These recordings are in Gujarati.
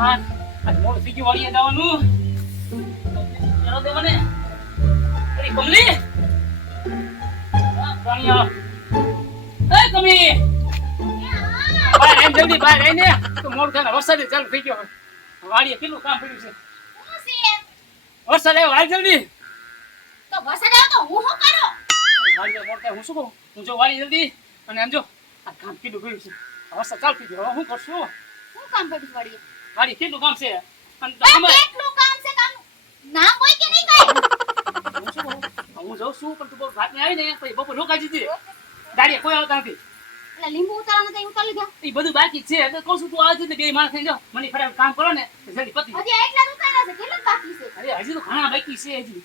ભગવાન આ મોડ થઈ ગયું વાળીએ જવાનું ચલો દે મને અરે કમલી પ્રાણીયા એ કમલી બહાર આવીને જલ્દી બહાર આવીને તો મોડ થાય વરસાદ ચાલુ થઈ ગયો વાળીએ કેટલું કામ પડ્યું છે વરસાદ આવ્યો હાલ જલ્દી તો વરસાદ આવ્યો તો હું શું કરું વાળીએ મોડ થાય હું શું કહું હું જો વાળી જલ્દી અને આમ જો આ કામ કેટલું કર્યું છે વરસાદ ચાલુ થઈ ગયો હું કરશું શું કામ પડ્યું વાડીએ વાળી કેટલું કામ છે અને કેટલું કામ છે કામ ના કોઈ કે નહીં કાઈ હું જાઉં છું પણ તું બહુ રાત ને આવી ને પછી બપોર રોકાઈ જતી ગાડીએ કોઈ આવતા નથી એટલે લીંબુ ઉતારવાના તો ઉતારી લીધા એ બધું બાકી છે એટલે કહું છું તું આવજે ને બે માણસ થઈ જાઓ મને ફટાફટ કામ કરો ને તો જલ્દી પતી હજી એટલા જ ઉતાર્યા છે કેટલા બાકી છે અરે હજી તો ઘણા બાકી છે હજી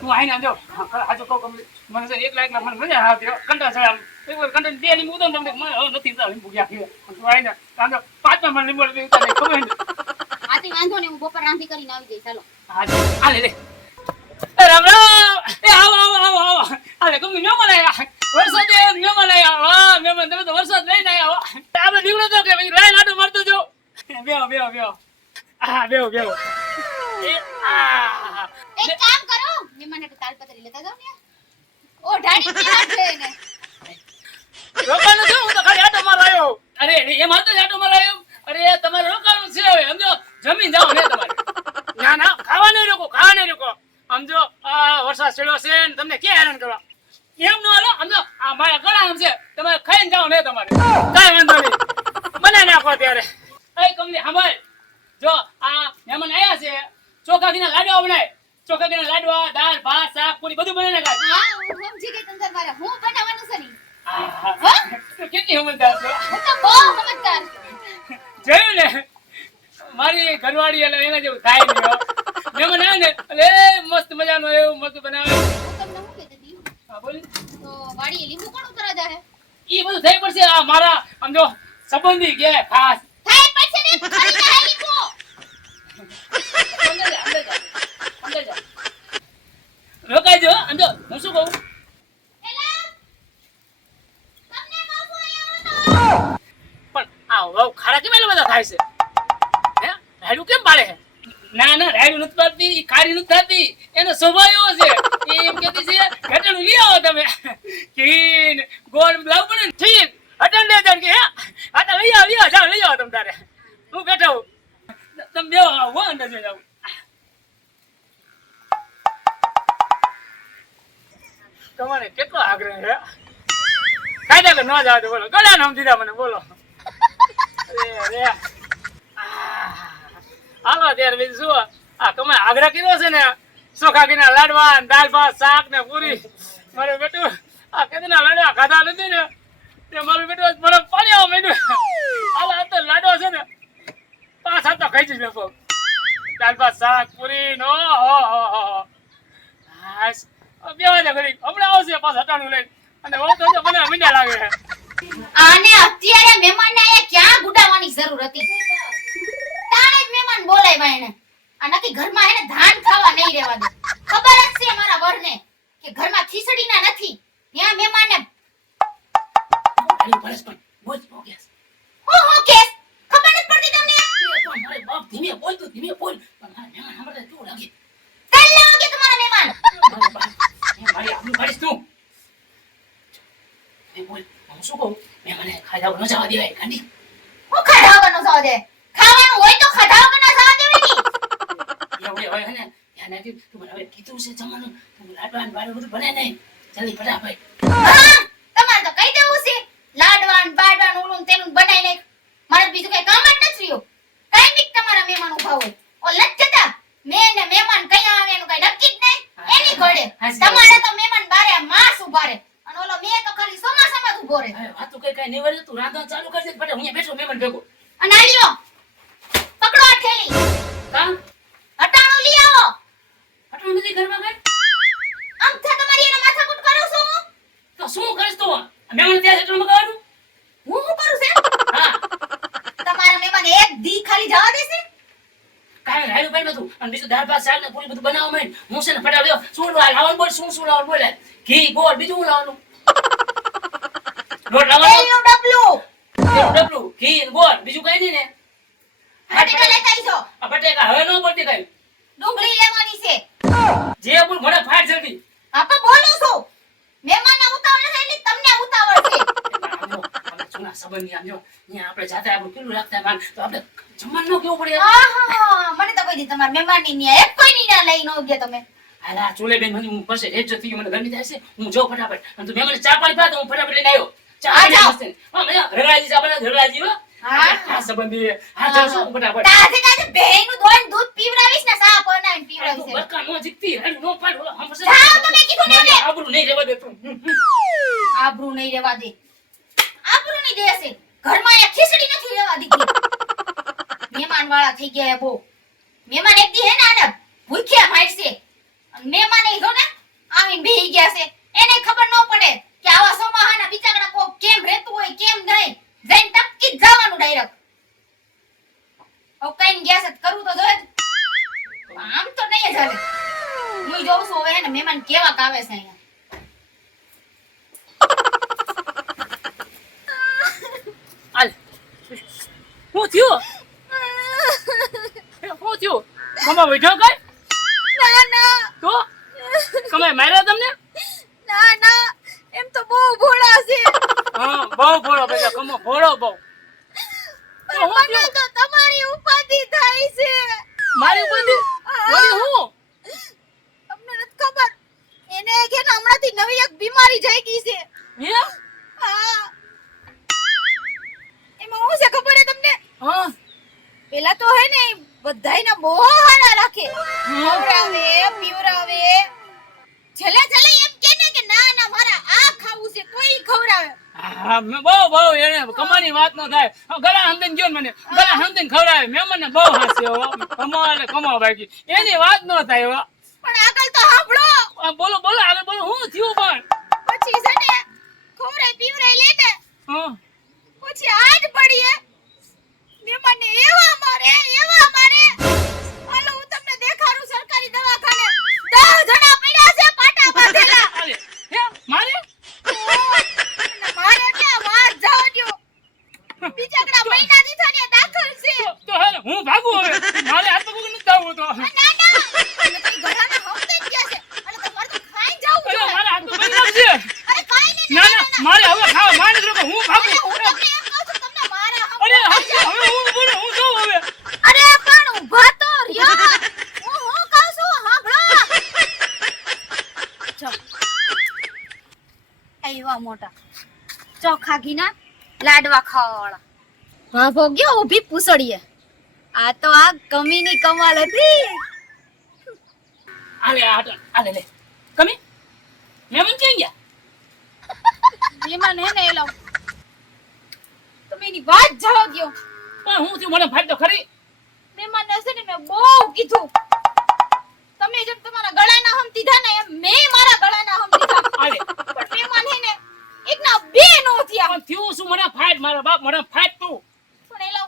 તું આઈને આમ જાઓ હાજો કહું કમ્પ્લીટ મને છે એકલા મને મજા આવતી કંટા છે આમ એક વાર કંટા બે લીંબુ ઉતાર તમને મને નથી ઉતાર લીંબુ ગયા તું આઈને આમ જો પાંચમાં મને લીંબુ ઉતાર ખબર ને આથી વાંધો ને હું બપોર રાંધી કરીને આવી જઈશ ચાલો હા લે એ રામ રામ એ આવો આવો આવો આવો આલે કમી ન મલાયા વરસાદ ન મલાયા વાહ મેમન તમે તો વરસાદ લઈને આયા આપણે નીકળો તો કે ભાઈ લાઈન આટો મારતો જો બેહો બેહો બેહો આ બેહો બેહો એક કામ કરો મહેમાન એટલે તાલપત્રી લેતા જાવ ને ઓ ઢાડી કેવા છે ને રોકાનો છું હું તો ખાલી આટો મારવા આવ્યો અરે એમ હાલ તો આટો મારવા આવ્યો અરે તમારે રોકાવાનું છે હવે સમજો જમીન જાઓ ને તમારે ના ના ખાવા નહીં રોકો સમજો આ વરસાદ ચડ્યો છે ને તમને ક્યાં હેરાન કરવા એમ નો હાલો સમજો આ મારા ગળા આમ છે તમારે ખાઈને જાઓ ને તમારે કાંઈ વાંધો નહીં બનાવી નાખો ત્યારે એ કમલી સાંભળ જો આ મહેમાન આવ્યા છે ચોખા ઘીના લાડવા બનાય ચોખા ઘીના લાડવા દાળ ભાત શાક પૂરી બધું બનાવી નાખાય હા હું સમજી ગઈ તંદર મારા હું બનાવવાનું છે ની કેટલી સમજદાર છો હું તો બહુ સમજદાર જોયું ને મારી ઘરવાળી એટલે એના જેવું થાય નહીં મહેમાન આવે ને એટલે મસ્ત મજાનું એવું મસ્ત બનાવે હું તમને શું કહેતી હતી હા બોલ તો વાડીએ લીંબુ કોણ ઉતારવા જાહે ઈ બધું થઈ પડશે આ મારા આમ જો સંબંધી કે ખાસ થાય પછી ને ખરી જાય લીંબુ અંદર જા રોકાઈ જો આમ જો હું શું કહું એલા તમને બાપુ આવ્યો પણ આ વહુ ખારા કેમ એટલા બધા થાય છે હે રાયડું કેમ પાડે છે ના ના રાયડું નથી પાડતી ઈ ખારી નથી થતી એનો સ્વભાવ એવો છે એ એમ કહેતી છે ઘટાડું લઈ આવો તમે કીન ગોળ લાવ પડે ને ઠીક હટન દે જણ કે હે આ તો લઈ આવો જાઓ લઈ આવો તમે તારે હું બેઠો હું તમે બેહો આવો અંદર જઈ જાવ તમારે કેટલો આગ્રહ છે કાયદા કે ન જાવ તો બોલો ગળા નામ દીધા મને બોલો અરે હાલો ત્યારે બીજું શું આ તમે આગ્રહ કર્યો છે ને ચોખા ઘીના લાડવા દાળ ભાત શાક ને પૂરી મારું બેટું આ કેદના લાડવા ખાધા નથી ને તે મારું બેટું મને પાણી આવો મેડું હાલ આ તો લાડવા છે ને 5-7 તો ખાઈ જઈશ લગભગ દાળ ભાત શાક પૂરી નો હો બે વાગે ઘડી હમણાં આવશે પાછા હટાણું લઈને અને વળતો મને મીંડા લાગે છે આને અત્યારે મહેમાનને આયા ક્યાં ગુડાવવાની જરૂર હતી તાણે જ મહેમાન બોલાવ્યા એને આ નકી ઘરમાં એને ધાન ખાવા નહીં રહેવા દે ખબર જ છે મારા વરને કે ઘરમાં ખીચડીના નથી ત્યાં મહેમાનને અરે પરસ પણ બોલ હો કેસ હો કેસ ખબર નથી પડતી તમને મારે બાપ ધીમે બોલ તું ધીમે બોલ પણ મારા મહેમાન સાંભળે કેવું લાગે કાલ લાવો કે તમારા મહેમાન મારી આબરૂ કાઢીશ તું એ બોલ હું શું કહું મહેમાને ખાધા ન જવા દેવાય ગાંડી હું ખાધા વગર ન જવા દે ખાવાનું હોય તો ખાધા વગર ના જવા દેવાય એવું હોય હે ને ધ્યાન રાખી તું મને હવે કીધું છે જમવાનું તું લાડવા ને બાડવા બધું બને નહીં જલ્દી ફટાફટ હા તમારે તો કહી દેવું છે લાડવાન બાડવાન ઓલું તેલું બનાવી નાખ મારે બીજું કઈ કામ જ નથી રહ્યું કઈ બીક તમારા મહેમાન ઉભા હોય ઓ લચ્છતા મેં ને મહેમાન કયા આવે એનું કઈ નક્કી જ નહીં એની ઘડે તમારે તો મહેમાન બારે માસ ઉભા રહે અને ઓલો મે તો ખાલી ચોમાસામાં જ ઉભો રહે વાતું કઈ નિવરે તું રાંધવા ચાલુ કરજે ફટા હું બેઠો મહેમાન ભેગો અને આ લ્યો પકડો આ થેલી કામ હટાણું લઈ આવો હટાણું નથી ઘરમાં કઈ આમ થા તમારી એના માથાકૂટ કરું છું તો શું કરીશ તું મહેમાન ત્યાં એટલું મગાવાનું હું શું કરું છે હા તમારા મહેમાન એક દી ખાલી જવા દેશે કાય રાયડું પાઈ નતું અને બીજું દાળ ભાત શાક ને પૂરી બધું બનાવવા માંડ હું છે ને ફટાફટ લ્યો શું લાવવાનું બોલ શું લાવવાનું બોલે ઘી ગોળ બીજું શું લાવવાનું લોટ લાવવાનો એનું ડબલું ડબલું ઘી ને ગોળ બીજું કઈ નહીં ને બટેટા લેતા આવીજો. આ બટેકા હવે નો પડતી કાઈ ડુંગળી લેવાની છે. જે બોલ મને ફાટ જલ્દી આપા બોલું છું. મહેમાનને ઉતાવળ છે એટલે તમને ઉતાવળ છે. આપણે જૂના સંબંધી આમ જો અહીંયા આપણે જાતે આપણું કેટલું રાખતા માન તો આપણે જમવાનું ન કેવું પડે આહા, મને તો કોઈ દી તમારા મહેમાનની ન્યા એક કોઈ ની ના લઈ નો ગયા તમે. હાલા ચોલે બેન મને હું પાસે રેજ જતી મને ગરમી થાય છે હું જો ફટાફટ અને તું મેં મને ચા પાણી પા તો હું ફટાફટ લઈને આવ્યો ચા હા, જાઓ. પાણી મસ્ત હા મને ધરવાજી ચા પાણી ધરવાજી હો હા. આ સંબંધી હા ચાલ શું ફટાફટ તાજે ભેંનું દોન દૂધ પીવડાવીશ ને સા બનાવીને પીવડાવીશ. બરકા નો જીતતી હાલ નો પાડ ઓલા હમ જાઓ તમે કીધું ને હવે. આબરૂ નહીં રહેવા દે તું આબરૂ નહીં રહેવા દે. આબરૂ નહીં દેશે. ઘરમાં એક ખીચડી નથી રહેવા દીધી. મહેમાન વાળા થઈ ગયા બહુ. મહેમાન એક દી હે ને આને ભૂખ્યા મારશે. અને મહેમાન એ જો ને આવીને બેહી ગયા છે. એને ખબર ન પડે કે આવા સોમાહાના બિચારા કોક કેમ રહેતું હોય કેમ નહીં. જઈને ટપકી જ જવાનું ડાયરેક્ટ. હવે કઈ ગયા છે તો કરવું તો જોઈએ જ. આમ તો નહીં જ હાલે. હું જોઉં છું હવે હે ને મહેમાન કેવા કાવે છે અહીંયા. હાલ હું થયું હું થયું કમા બેઠો કઈ ના ના તો કમાય માર્યા તમને ના ના એમ તો બહુ ભોળા છે હા બહુ ભોળો બેટા કમો ભોળો બહુ તો હું મને થયું? તો તમારી ઉપાધિ થાય છે મારી બધી વળી હું તમને નથી ખબર એને કે ને હમણાંથી નવી એક બીમારી જાગી છે હે હા એમાં શું છે ખબર હે તમને હા પેલા તો હે ને બધાયને બહુ હારા રાખે ખવડાવે પીવડાવે છેલ્લે છેલ્લે એમ કે ને કે ના ના મારા આ ખાવું છે તોય ખવડાવે હા બહુ એને કમાની વાત ન થાય ગળા હંદન ગયો ને મને ગળા હંદન ખવડાવે મહેમાનને બહુ હાસે હો કમાવા એટલે કમાવા બાકી એની વાત ન થાય હો પણ આગળ તો સાંભળો આ બોલો બોલો આગળ બોલો હું થયું પણ પછી છે ને ખવડાય પીવડાય લે ને હા પછી આજ પડીએ મહેમાનને એવા મારે હાલો હું તમને દેખાડું સરકારી દવાખાને 10 જણા પડ્યા છે પાટા બાંધેલા અરે હે મારે અને મારે ક્યાં વાત જવા દ્યો બીજાકડા મહિના દીધા ને દાખલ છે તો હે હું ભાગું હવે મારે હાથ પગ નથી જાવું તો ના ના તમે તો ઘરાને હમતે જ ગયા છે અને તમારે તો ખાઈ જાવું અરે જોઈએ મારા હાથ પગ નથી છે અરે કાઈ નહીં ના ના મારે હવે ખાવા માંડ જો હું ભાગું હું તમને એમ કહું છું તમને મારા અરે હવે હું બોલો હું જાઉં હવે અરે પણ ઊભા તો રહ્યો હું કહું છું સાંભળો જો આયવા મોટા ચોખા ઘીના લાડવા ખાવાવાળા હા ભોગ્યો ઊભી પૂસડીએ આ તો આ કમીની કમાલ હતી આલે લે કમી મહેમાન ક્યાં ગયા મહેમાન હે ને એલો તમે એની વાત જવા દ્યો પણ હું થયું મને ફાટ તો ખરી મહેમાન હશે ને મેં બહુ કીધું તમે જેમ તમારા ગળાના હમ દીધા ને એમ મેં મારા ગળાના હમ દીધા આલે પણ મહેમાન હે ને એકના બે નો થયા પણ થયું શું મને ફાટ મારા બાપ મને ફાટ તું પણ એલો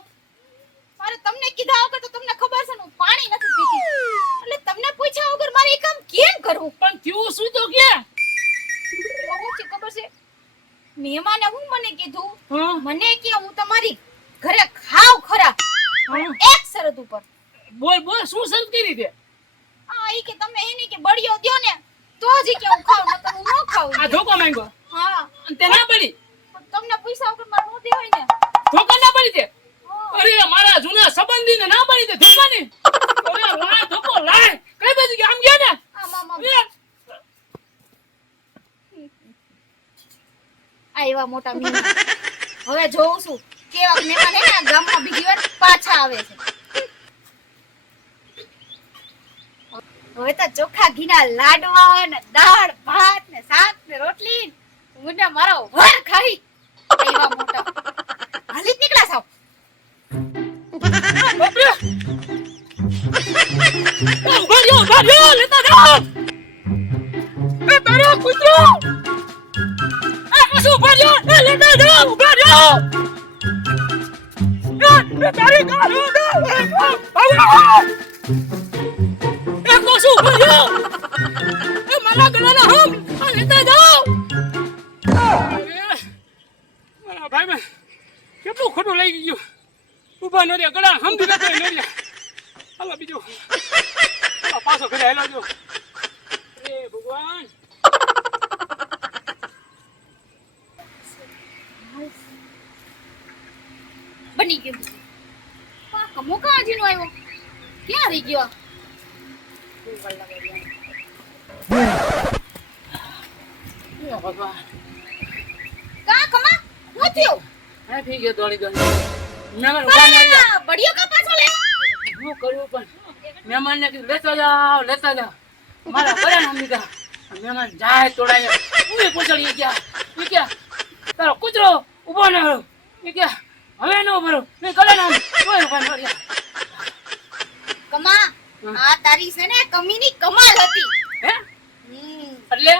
મારે તમને કીધા વગર તો તમને ખબર છે ને હું પાણી નથી પીતી એટલે તમને પૂછ્યા વગર મારે એ કામ કેમ કરવું પણ થયું શું તો કે બહુ છે ખબર છે મહેમાને હું મને કીધું હા મને કે હું તમારી ઘરે ખાવ ખરા હા. એક શરત ઉપર બોલ બોલ શું શરત કરી દે આ ઈ કે તમે એની કે બળિયો દ્યો ને તો જ ઈ કે હું ખાવ નકર હું ન ખાઉં આ ધોકો માંગ્યો હા અને તે ના પડી પણ તમને પૈસા વગર મારે નો દેવાય ને ધોકા ના પડી દે હા. અરે મારા જૂના સંબંધીને ના પડી દે ધોકાની અરે લાય ધોકો લાય કઈ બાજુ કે આમ ગયા ને આમ આમ આમ. લે. આ એવા મોટા મહેમાન હવે જોઉં છું કેવા મહેમાન હે ને આ ગામમાં બીજી વાર પાછા આવે છે હવે તો ચોખા ઘીના લાડવા ને દાળ ભાત ને શાક ને રોટલી મને મારો વર ખાઈ એવા મોટા હાલી જ નીકળ્યા સાવ બાપરે ઉભા રહ્યો લેતા જાઓ એ તારો કૂતરો શું ઉભા રહ્યો લેતા જાઓ ઉભા રહ્યો તારી ગાલો એ તો શું ઉભા રહ્યો એ મારા ગળાના હમ લેતા જાઓ મારા ભાઈ કેટલું ખોટું લઈ ગયું ઊભા ન રે ગળા સમજી લેતો ન રે હાલો બીજું આ પાછો ઘરે હેલો જો એ ભગવાન બની ગયું પાક મોકા હજી નો આવ્યો ક્યાં રહી ગયો એ ભગવાન કા કમા હું થયો હે થઈ ગયો દોડી દોડી મહેમાન ઊભા ન રહ્યા બડિયો કા પાછો લે શું કરવું પણ મહેમાનને કીધું લેતા જાઓ મારા ઘરે નામ લીધા મહેમાન જાય તોડાય હું પૂછડી ગયા તારો કૂતરો ઊભો ન રહ્યો એ ગયા હવે ન ભરો મેં કરે નામ કોઈ ઊભા ન રહ્યા કમા આ તારી છે ને કમીની કમાલ હતી હે એટલે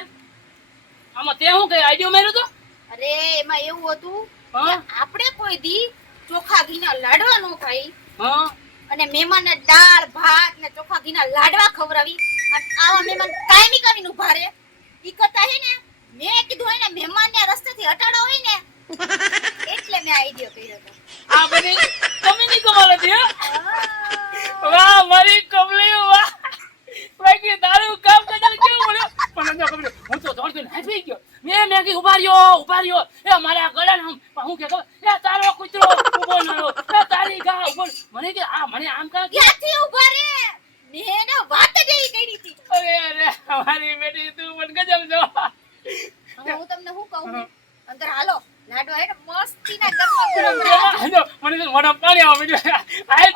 આમાં તે હું કઈ આઈડિયો માર્યો તો અરે એમાં એવું હતું હા આપણે કોઈ દી ચોખા ઘીના લાડવા નો ખાઈ હા અને મહેમાનને દાળ ભાત ને ચોખા ઘીના લાડવા ખવડાવી અને આવા મહેમાન કાયમી કરીને ઉભા રહે ઈ કરતા હે ને મેં કીધું હોય ને મહેમાનને રસ્તેથી હટાડો હોય ને એટલે મેં આઈડિયો કર્યો હતો આ બધી કમીની કમાલ હતી હે વાહ મારી કમલી વાહ બાકી તારું કામ કદાચ કેવું મળ્યો પણ અંદર કમલી હું તો દોડતો હાંફી ગયો મેં કી ઉભા રહ્યો એ મારા ગળા નામ હું કે એ તારો કૂતરો ઉભો ન રહ્યો એ તારી ગા ઉભો મને કે આ મને આમ કા ક્યાંથી ઉભા રે મેં ને વાત જ એવી કરી હતી અરે મારી બેટી તું પણ ગજબ છો હવે હું તમને શું કહું અંદર હાલો લાડવા હે ને મસ્તીના ગરમા ગરમ મને તો મોઢા પાણી આવે અરે